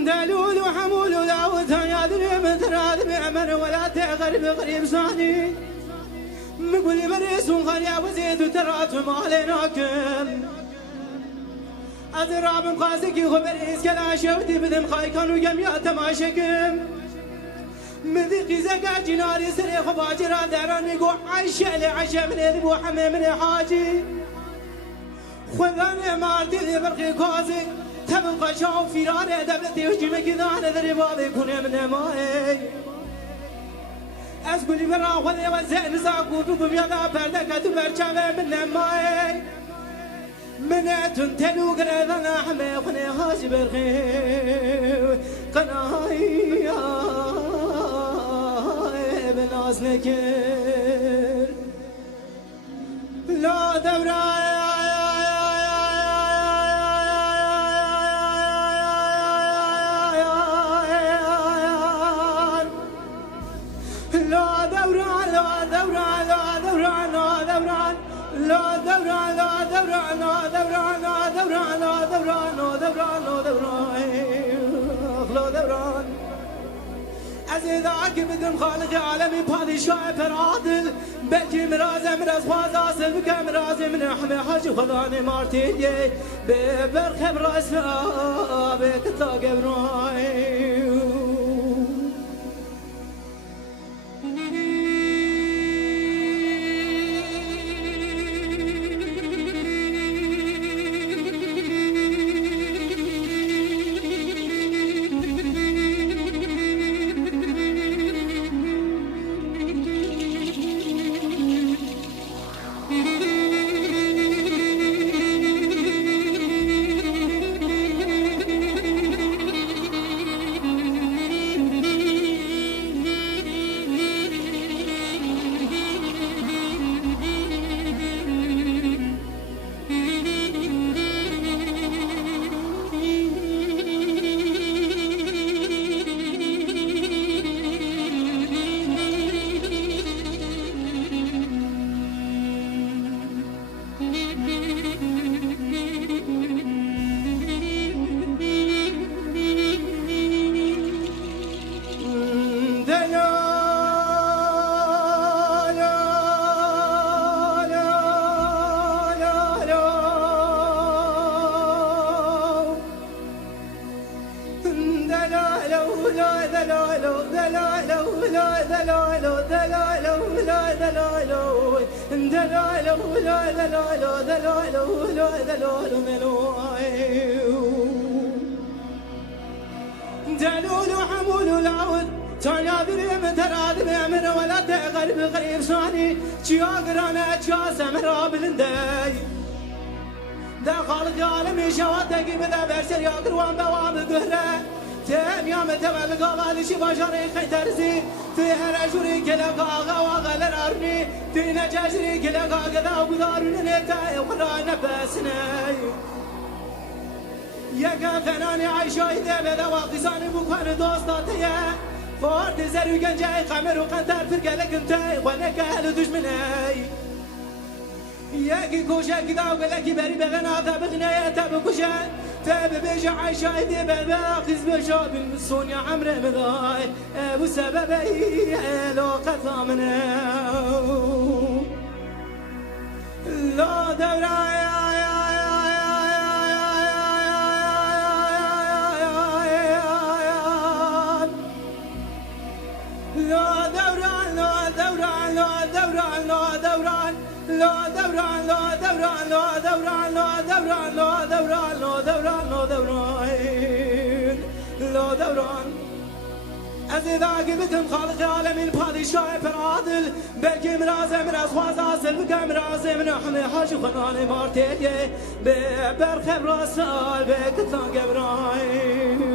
دلول وحمول لاوتها يا ذري مثل بعمر ولا تغرب غريب صاني مقول مريس وخليا وزيد وترات ما عليناكم أزرع من قاسك خبريس كلا شوتي بدم خايكان وجميع تماشكم مذيقي زكا جناري سري خباجر داراني قو عشا لعشا من اذبو حمي من حاجي خذاني مارتي ذي برقي كوزي تبقى شاو فيراني دبلتي وجمك ذاني ذري بابي كوني من ماي أسقلي برا خذي وزين زاقو بكم يدا بردك تبرشا من ماي منعت تلو قرذنا حمي خني هاجي برغي قناي بناس نكر لا دورا لا دوران لا دوران لا دوران لا دوران لا دوران لا دوران لا دوران لا دوران لا دوران لا دوران لا دوران لا دوران أزيدك بدم خالق عالمي بادشاه فرعادل بلكي مرازم رزواز أصل بكم رازم من حمي حاجي خذاني مارتيني ببرخ براسنا بكتاق براي دلول وحمول العود تايا ذري متراد بأمر ولا تغرب غريب صاني تشيا قرانا تشيا سمرا بلندي دا خالق عالمي شواتك بدا برسر يا قروان بوام قهرة تم يا متولى قوالي شبا شاري خيترزي في هرجوري كلا قاغا وغلر أرني في نجاجري كلا قاغا وقدارون نتا وقرانا بسني يا فناني عايشة إذا بدا واقصاني بكون دوستاتي فورت زرو جنجاي قمر وقنتر فرقلك انتي ولك أهل دجمني ياكي كوشا كدا وقلكي بري بغنا تبغني تبكوشا تببيش عايشة إذا بدا واقص بشا بالمسون يا عمر مضاي أبو سببي لو قطامنا لا دورا لا دوران لا دوران لا دوران لا دوران لا دوران لا دوران لا دوران لا دوران لا دوران لا دوران لا دوران لا دوران أزيدك بكم خالق عالمي البادشاه فرعادل بلكي مرازم رزواز أصل بكم مرازم نحن حاج خناني مارتيني ببرخ براسال بكتلان قبراي